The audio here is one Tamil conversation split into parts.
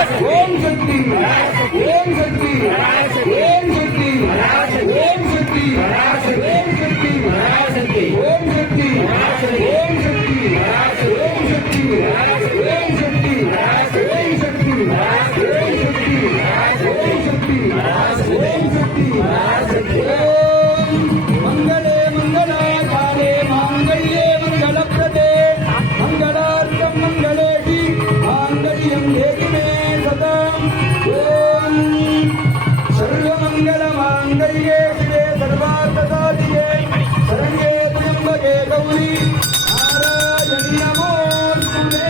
ஓம் சக்தி ஓம் சக்தி ஓம் சக்தி ஓம் சக்தி ஓம் சக்தி ஓம் சக்தி ஓம் சக்தி ஓம் சக்தி ஓம் சக்தி ஓம் சக்தி ஓம் சக்தி ஓம் சக்தி ஓம் சக்தி ஓம் மங்களே மங்களாகாலே மாங்கல்யே மங்களப்ரதே மங்களார்த்தம் மங்களேஷி மாங்கல்யம் தேகிமே சதாம் ஓம் சர்வமங்கல மாங்கல்யே சிவே சர்வார்த்தசாதிகே சரண்யே த்ர்யம்பகே கௌரி நாராயணி நமோஸ்துதே.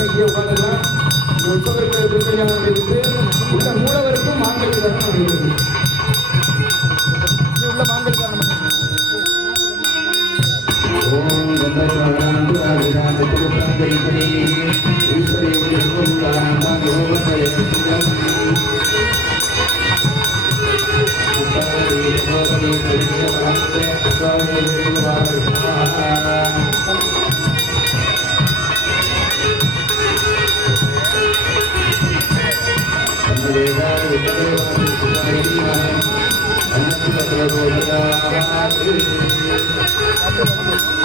இங்கே உட்காந்துக்கலாம். உற்சவருக்கு திருக்கல்யாணம் இருந்து உள்ள மூலவருக்கும் மாங்கல்ய தரணம் நடந்தது. உள்ள மாங்கல்ய தரணம் ஓம் Thank you.